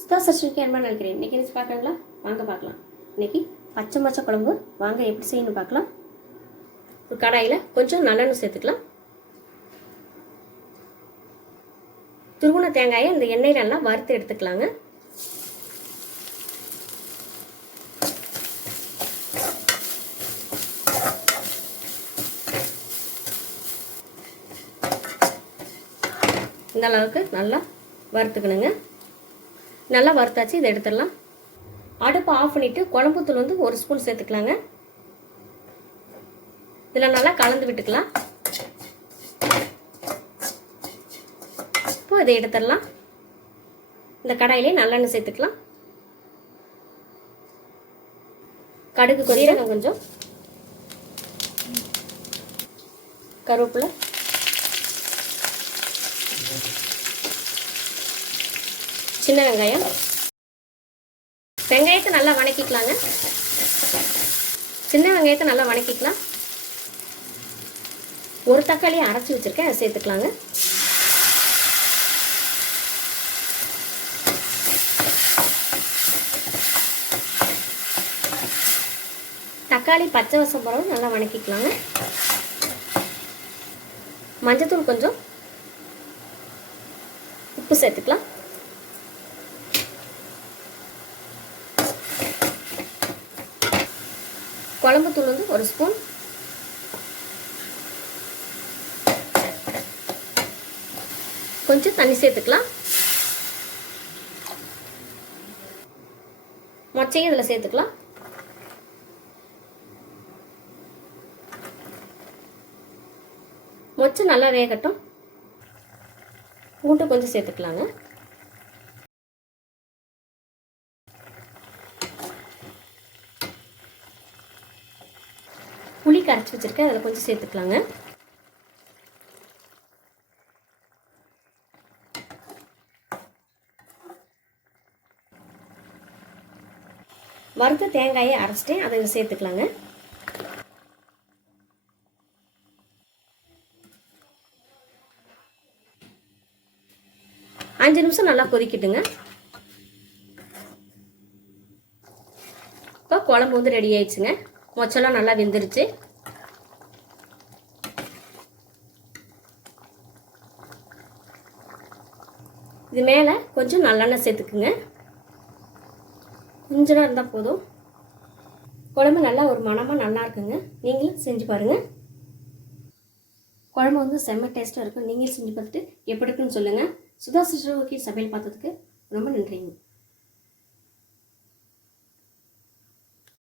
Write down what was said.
சுதா சஷ்டிக்கு என்ன நினைக்கிறேன். இன்றைக்கி என்ன பார்க்குறாங்களா? வாங்க பார்க்கலாம். இன்றைக்கி பச்சை குழம்பு வாங்க எப்படி செய்யணும் பார்க்கலாம். ஒரு கடாயில் கொஞ்சம் நல்லெண்ணெய் சேர்த்துக்கலாம். துருவன தேங்காயை இந்த எண்ணெயில் நல்லா வறுத்து எடுத்துக்கலாங்க. இந்த அளவுக்கு நல்லா வறுத்துக்கணுங்க. நல்லா வறுத்தாச்சு, இதை எடுத்துடலாம். அடுப்பை ஆஃப் பண்ணிவிட்டு குழம்புத்தூள் வந்து 1 ஸ்பூன் சேர்த்துக்கலாங்க. இதில் நல்லா கலந்து விட்டுக்கலாம். இப்போ இதை எடுத்துடலாம். இந்த கடாயிலே நல்லெண்ணெய் சேர்த்துக்கலாம். கடுகு கொதிரகம் கொஞ்சம், கருவேப்பிலை, சின்ன வெங்காயம். வெங்காயத்தை நல்லா வணக்கிக்கலாங்க. சின்ன வெங்காயத்தை நல்லா வணக்கிக்கலாம். ஒரு தக்காளியை அரைச்சி வச்சிருக்கேன், அதை சேர்த்துக்கலாங்க. தக்காளி பச்சை வாசம் போகிறவங்க நல்லா வணக்கிக்கலாங்க. மஞ்சத்தூள் கொஞ்சம், உப்பு சேர்த்துக்கலாம். குழம்புத்தூள் வந்து 1 ஸ்பூன், கொஞ்சம் தண்ணி சேர்த்துக்கலாம். மொச்சையும் இதில் சேர்த்துக்கலாம். மொச்சை நல்லா வேகட்டும். பூண்டு கொஞ்சம் சேர்த்துக்கலாங்க. புளி கரைச்சி வச்சிருக்கேன், அதில் கொஞ்சம் சேர்த்துக்கலாங்க. வறுத்த தேங்காயை அரைச்சிட்டேன், அதை சேர்த்துக்கலாங்க. அஞ்சு நிமிஷம் நல்லா கொதிக்கிட்டுங்க. இப்போ குழம்பு வந்து ரெடி ஆயிடுச்சுங்க. மொச்செல்லாம் நல்லா வெந்துருச்சு. இது மேலே கொஞ்சம் நல்லெண்ணெய் சேர்த்துக்குங்க. கொஞ்சம் இருந்தால் போதும். குழம்பு நல்லா ஒரு மணமாக நல்லா இருக்குங்க. நீங்களும் செஞ்சு பாருங்கள். குழம்பு வந்து செம்ம டேஸ்ட்டாக இருக்கும். நீங்களும் செஞ்சு பார்த்துட்டு எப்படி இருக்குன்னு சொல்லுங்கள். சுதா சஷ்டி சமையல் பார்த்ததுக்கு ரொம்ப நன்றிங்க.